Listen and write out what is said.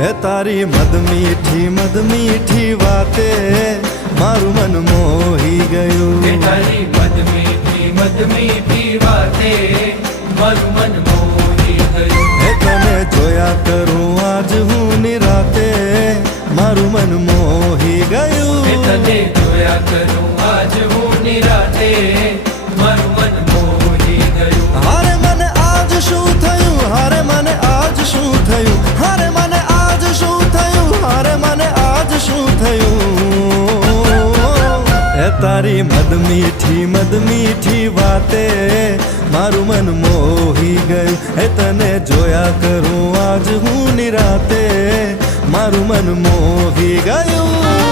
હે તારી મદ મીઠી વાતે મારું મન મોહી ગયું. હે તારી મદ મીઠી વાતે મારું મન મોહી ગયું. હે તને જોયા કરું આજ હું નિરાતે મારું મન મોહી ગયું. હે તને જોયા કરું આજ હું નિરાતે મારું મન મોહી ગયું. હારે મને આજ શું થયું, હારે મને આજ શું થયું, હારે મને આજ શું થયું, હારે મને આજ શું થયું. હે તારી મદ મીઠી વાતે મારું મન મોહી ગયું. હે તને જોયા કરું આજ હું નિરાતે મારું મન મોહી ગયું.